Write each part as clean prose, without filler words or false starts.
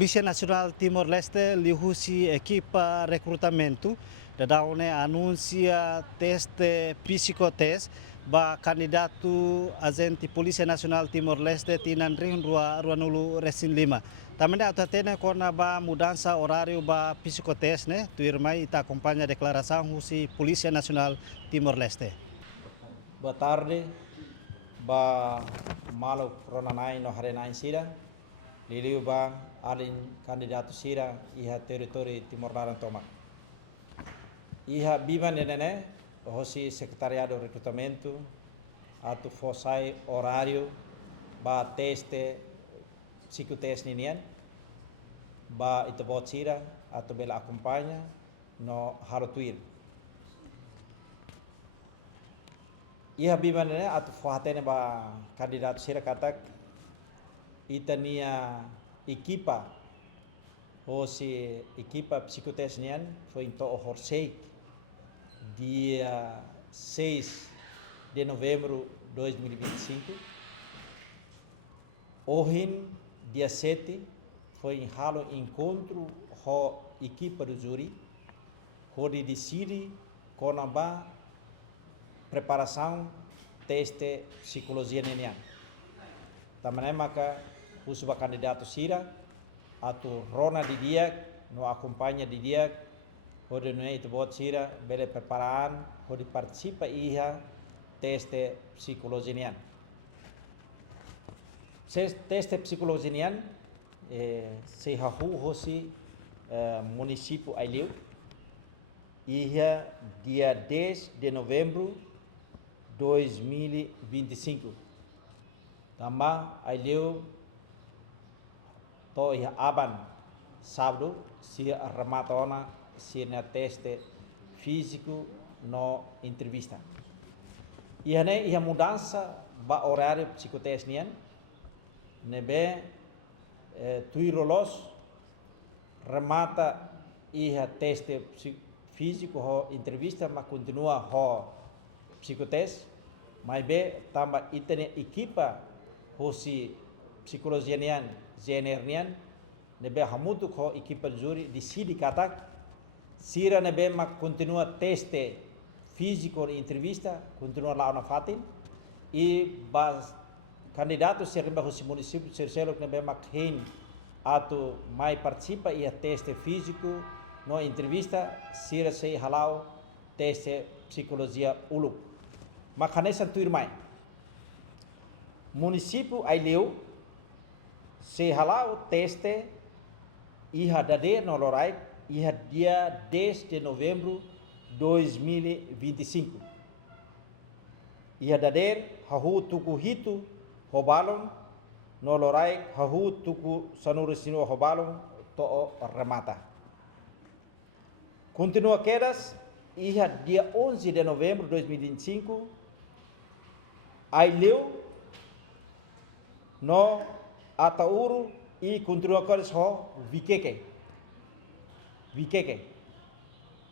Polícia Nacional Timor-Leste lihusi equipa recrutamento da anuncia teste psikotest ba candidato agente Polícia Nacional Timor-Leste tinan rin ruanulu resin 5. Também atene kona ba mudança horário ba psikotest né, tu irmai ita acompanha a declaração husi Polícia Nacional Timor-Leste. Boa tarde, ba malo ronanai no harenai sira, liliu ba alin candidato sira iha território Timor-Leste tomak. Iha biman nenene, hosi secretariado de recrutamento, atu fosai horário ba teste psikotest ninian, ba itabot sira atu bela acompanha no harotuir. Iha bimanene atu fohatene ba candidato sira katak itania equipa hosi equipa psikotest nian foi into horsei dia 6 de novembro de 2025. Hoje, dia 7, foi em halo encontro com a equipa do júri, onde decide com a preparação teste psicologia nenian. Também maka uso ba candidato sira atau rona di dia no acompanha di dia onde não é itu bot sira bele preparaan onde participa iha teste psicologia nenian. Teste psicologia nenian se hahu hosi município Aileu iha dia 10 de novembro 2025. Também Aileu to iha aban sábado se rematona se na teste físico no entrevista. Iha mudança ba horário psikotest nian nebe tuirolos remata iha teste físico ho entrevista mas continua ho psikotest mas be tamba itene equipa hosi psikologia nian GNR nian nebe hamutu ho equipa juri decide katak sira nebe mas continua teste físico e entrevista continua lá na fatin e bas candidato serba hosi município sercelo que nebe mas hen atu mai participa e teste físico no entrevista sira sei halau teste psicologia ulu makhanesa tuirmai município Aileu se halau teste iha dade no lorai iha dia 10 de novembro 2025 iha dade hahu tuku hitu hobalon no lorai hahu tuku sanurusino hobalon to remata. Continua quedas iha dia 11 de novembro 2025 Aileu no Atauru e continua quedas ho Vikeke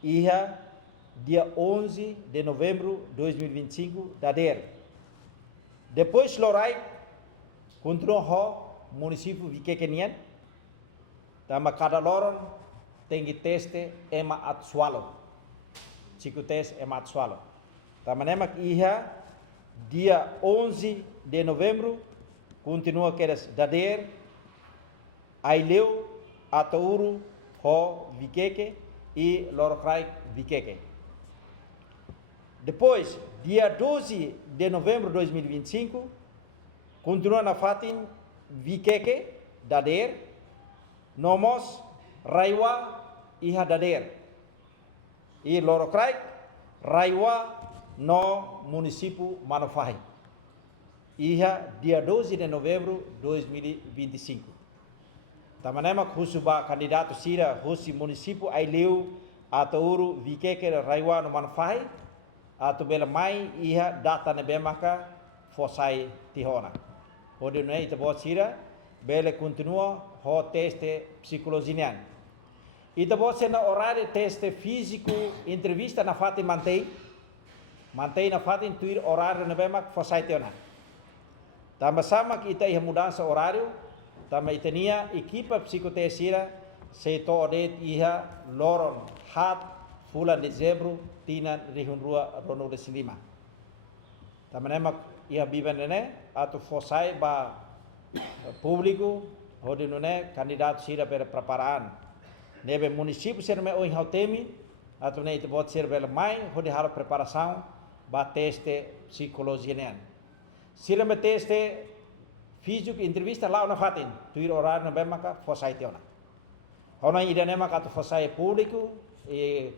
iha dia 11 de novembro 2025 dader. Depois lorai continua ho município Vikeke nian tama cada loron tem teste ema atsualo psikotest ema atsualo tama nemak iha dia 11 de novembro continua queres dader Aileu Atauru ho Vikeke e Lorocrai Vikeke. Depois dia 12 de novembro de 2025 continua na fatin Vikeke dader nomos Raiwa iha dader e Lorocrai Raiwa no município Manufai iha dia 12 de novembro 2025. Tamanema husuba candidato sira husi município Aileu Atauru Vikeke Raiwa no Manufai atu bela mai iha data nebe maka fosai tihona onde não é itabot sira bele continua ho teste psicologia itabot sena horário teste físico entrevista na fati mantei na fati tuir horário nebe mak fosai tihona tambah sama kita iha mudança horário também tinha equipa psicotesira, se todet iha loron hat bulan dezembro tina rihun rua rono desilima. Também nemak iha biban nene atau fosai ba público hodi nune candidato sira para preparaan. Nebe município ser me oi hautemi atau ne itu bot ser bel mai hodi haro preparação ba teste psicologia nen. Sira me teste físico entrevista lá na fatin, tuir horário na bemaka fosai teona. Ona ida nema katu fosai público e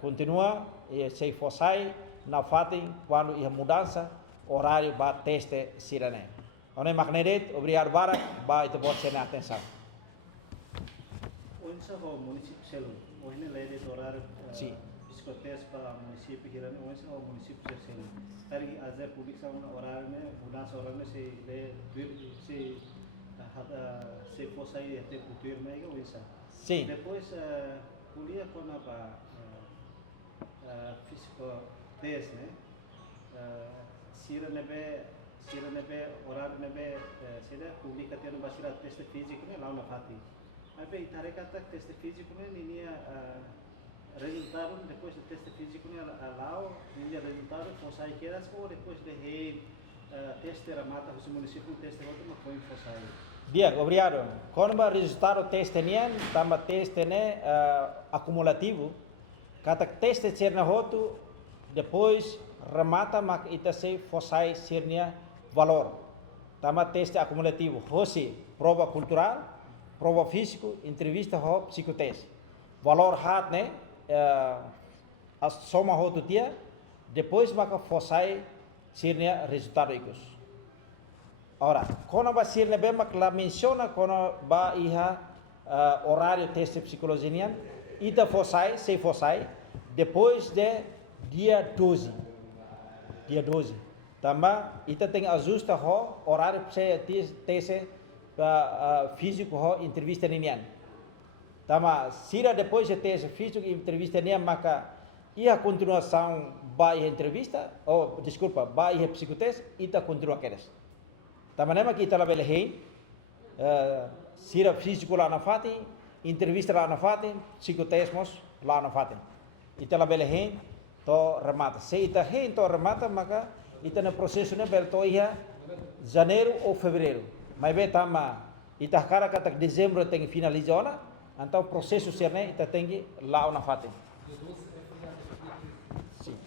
continua e sei fosai na fatin quando ia mudança horário ba teste sirane. Ona magnedet obrigado bara ba itu bot ser atenção. Onde o município selo, onde lede horário Sim. psicoteste para município hirane, onde o município selo. Tadi aja publik sama horário né, mudança horário né se fosai até cultura mega ou isso. Sim. Depois kuliah kona pa físico test né, sira nebe horário nebe sira publica ter um basira teste físico né lá na fati. Aí itare kata teste físico né ninia resultado depois do teste físico né lá ninia resultado fosai quedas ou depois de teste ramata o município teste outro mas foi fosai. Diego, obrigado. Quando o resultado teste nian, tamba teste né acumulativo, cada teste ser na roto, depois remata mak ita se fosai ser nia valor. Tamba teste acumulativo, hoje prova cultural, prova físico, entrevista ho psicoteste. Valor hat né a soma roto dia, depois mak fosai ser nia resultado icos. Ora, quando vai ser bem, mas lá menciona quando vai horário teste psicologia, ita fosai, sei fosai, depois de dia 12. Dia 12. Também, ita tem ajusta ho horário teste físico ho entrevista nian. Também, sira depois de teste físico entrevista nian, maka ia continuação vai entrevista, ou desculpa, vai psicoteste, ita continua queres. Tamanema kita la belehin, sira físico lá na fatin, entrevista lá na fatin, psicotesmos lá na fatin. Ita la belehin, to remata. Se ita hen to remata, maka ita na processo ne bel to ia janeiro ou fevereiro. Mas be tama ita cara kata dezembro tem finalizona, então processo serne ita tem lá na fatin. Sim.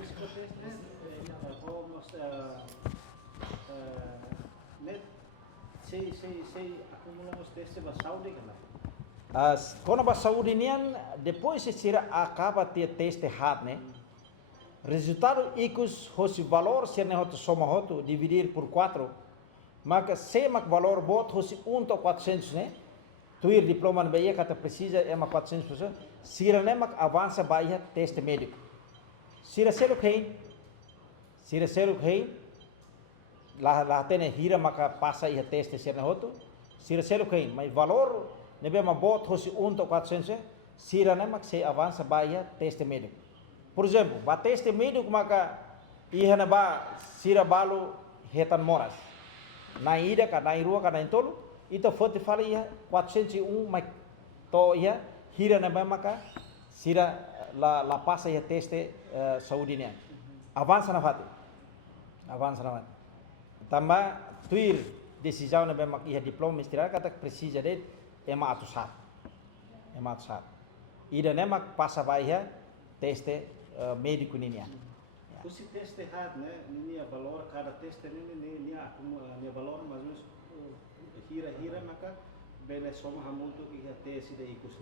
Psicoteste né net sei acumulamos teste ba saúde kana. Quando a saúde nian depois se sira acaba ter teste hat né. Resultado icos hoje valor se ne hoto soma hoto dividir por 4, maka se mak valor bot hoje 1 to 400 né. Tuir diploma na Bahia kata precisa é uma 400%, sira ne mak avança Bahia teste médico. Sira selo quem sira selo quem lá tem hira maka passa e teste ser na hoto sira selo quem mas valor nebe ma bot hoje 1 to 400 sira ne mak se avança Bahia teste médico. Por exemplo, ba teste médico maka iha na ba sira balo hetan moras na ida ka na irua ka na intolo ita foto fala iha 401 mas to iha hira na ba maka sira la passa iha teste saúde nian. Avança na fati. Avança na fati. Também tuir decisão na bem iha diploma ministerial kata precisa de ema atusat. Ema atusat. Ida nema passa vai iha teste médico nian. Usi teste hat né, ninia valor cada teste ninia nia valor mas hira maka bele soma hamuntu iha teste de icos.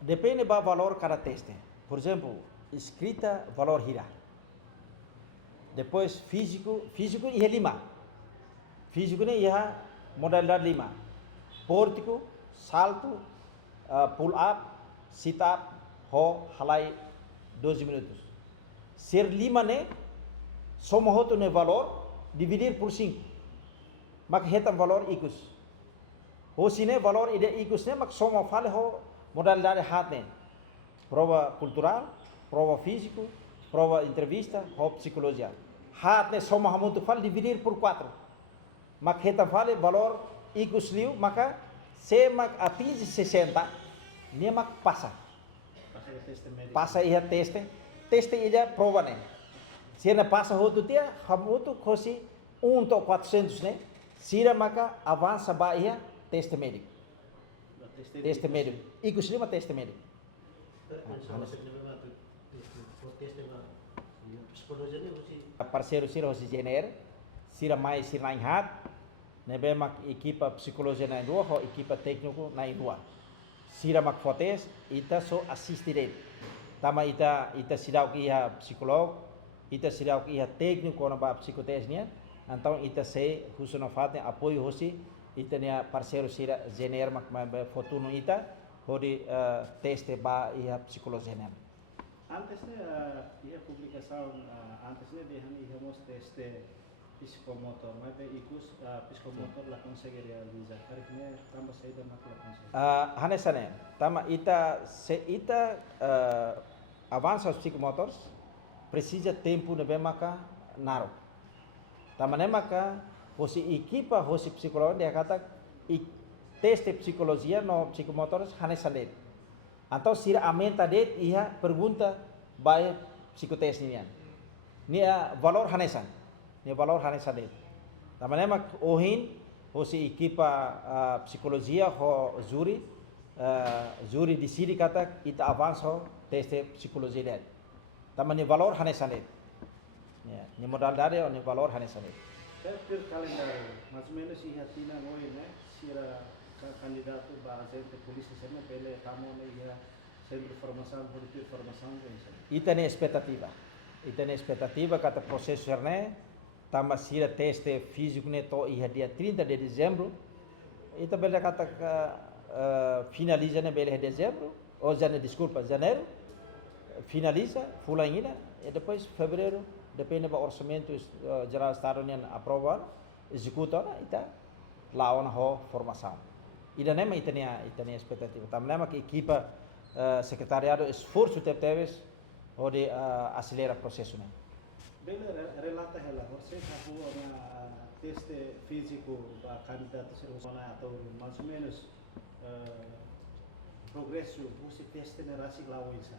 Depende ba valor cada teste. Por exemplo, escrita valor hira. Depois físico ia 5. Físico ne ia modalidade 5. Pórtico, salto, pull up, sit up, ho, halai 12 minutos. Ser 5 ne soma hoto ne valor dividir por 5. Mak hetam valor icos. Ho sine valor ide icos ne mak soma fale ho modalidade hat ne. Prova cultural, prova físico, prova entrevista, ho psicologia. hat ne soma muito fala dividir por 4. Mak heta fala valor ikus liu maka se mak atinge 60, ne mak passa. Passa ia teste ia prova né. Se na passa outro dia, hamuto kosi 1 to 400 né. Sira maka avança ba ia teste médico. Teste médico. Ikus liu teste médico. Parceiro sira hosi gener, sira mais sira nain hat, nebe mak equipa psicologia nain rua, ho equipa técnico nain rua. Sira mak fotes, ita so assistirei. Tama ita sirau ki iha psikolog, ita sirau ki iha técnico na ba psicotesnia, então ita se husu na faten apoio hosi, ita nia parceiro sira gener mak fotuno ita, hodi teste ba iha psicologia nain. Antes de a publicação, antes de íamos teste psicomotor, mas ikus psicomotor la consegue realizar. Para que ne tamba saída na consegue. Hanesane, tama ita avança os psicomotores, precisa tempo nebe maka naro. Tama ne maka hosi equipa hosi psicólogo dia kata teste psicologia no psicomotores hanesane. Então, se aumenta det, ia pergunta by psicotest nian. Nia valor hanesan. Nia valor hanesan det. Tamane mak ohin hosi equipa psicologia ho juri decide kata ita avanço teste psicologia det. Tamane valor hanesan det. Ni modalidade o ni valor hanesan det. Per calendário, mais ou menos ia tina noi, né? Sira candidato ba agente polícia sempre pele tamo ia sempre formação por formação Ita ne expectativa kata processo né tama sira teste físico ne to ia dia 30 de dezembro ita bela kata finaliza ne bela dezembro ou janeiro finaliza fulanina e depois fevereiro depende do orçamento geral estado ne aprovar executa ita lawan ho formação. Ida nema itania expectativa. Tamlema que equipa secretariado esforço teves ode acelera processo né. Bem relata ela, você acabou na teste físico para candidato ser atau mais ou menos progresso você teste na rasi lawisa.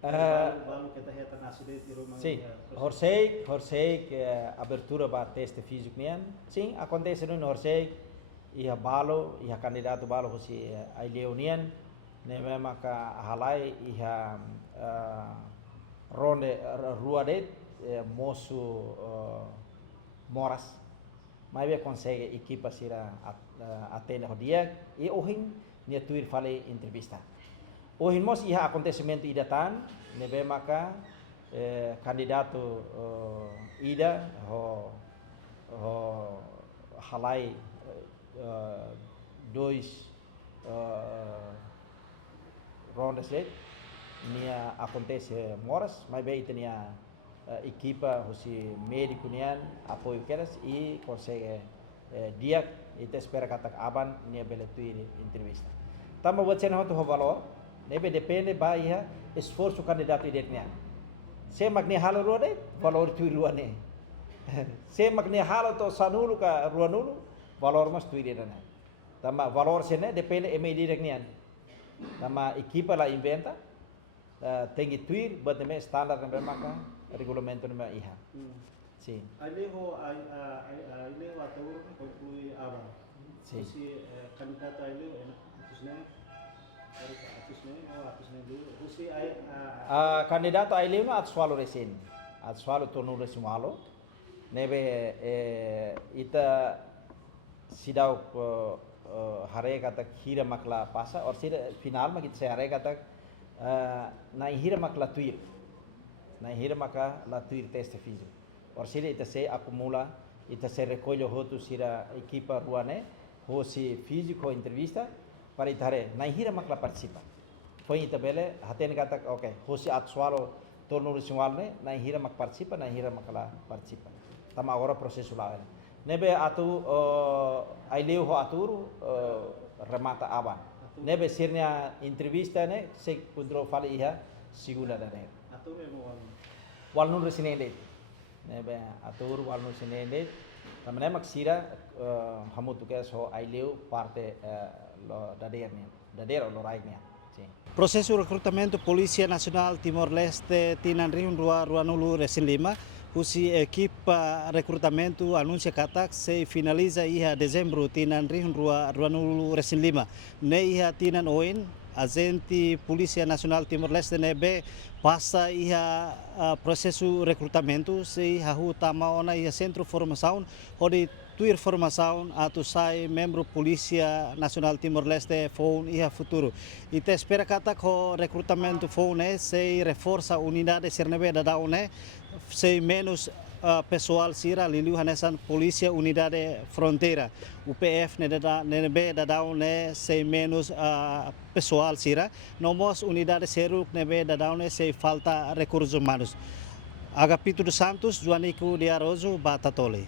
Balu kita heta naside di rumah. Sim, horsei abertura para teste físico nian. Sim, acontece no horsei iha balo, iha candidato balo hosi ai leonian, ne maka halai iha ronde ruadet mosu moras. Mas be consegue equipa sira atende ho dia e ohin nia tuir fale entrevista. Ohin mos iha acontecimento idatan, ne be maka candidato ida ho halai dois rondas nia acontece moras, mas bem tinha equipa hosi médico nian apoio keras e consegue dia ita espera kata aban nia bele tuir entrevista. Tama buat cena hotu valor, nebe depende ba iha esforço candidato idetnya. Se magni halo rode valor tuir ruane. Se magni halo to sanulu ka ruanulu valor mas tu ide dana. Tama valor sene depende emedi reknian. Tama equipa la inventa tengi tuir bateme standar na maka regulamento na iha. Sim. Aileho atur conclui aba. Sim. Si candidato aileho atusne dulu. Usi candidato aileho at swalo resin. At swalo turno resimalo. Nebe ita sidau hare kata hira makla pasa और फिर final में कितने हरे kata na hira makla tuir teste físico और फिर ita se acumula ita se recolhe hotu sira equipa ruane hosi físico entrevista para itare na hira makla participa foi ita bele haten kata okay hosi atsualo torno ritual ne na hira mak participa tama agora processo lá nebe atu aileu ho aturu remata aban nebe sirnya entrevista ne se control fale iha segunda da ne aturu emo wal nun resine nebe atur walno sinende tamane maksira hamutu ke so aileu parte lo dader lo raiknya. Processo recrutamento Polícia Nacional Timor-Leste Tinan Rihun Ruanulu Resin 5, husi equipa recrutamento anuncia katak se finaliza iha dezembro Tinan Rihun Ruanulu Resin 5. Ne iha Tinan Oin, agente Polícia Nacional Timor-Leste nebe passa iha processo recrutamento se hahu tamaona iha centro formação onde tuir formação atau sai membro Polícia Nacional Timor-Leste phone iha futuro. E te espera kata ko recrutamento phone se reforça unidade sernebe dadaune se menos pessoal sira liliu hanesan Polícia Unidade Fronteira UPF nebe dadaune se menos pessoal sira nomos unidade seruk nebe dadaune se falta recursos humanos. Agapito dos Santos, Joanico de Aroso, Batatole.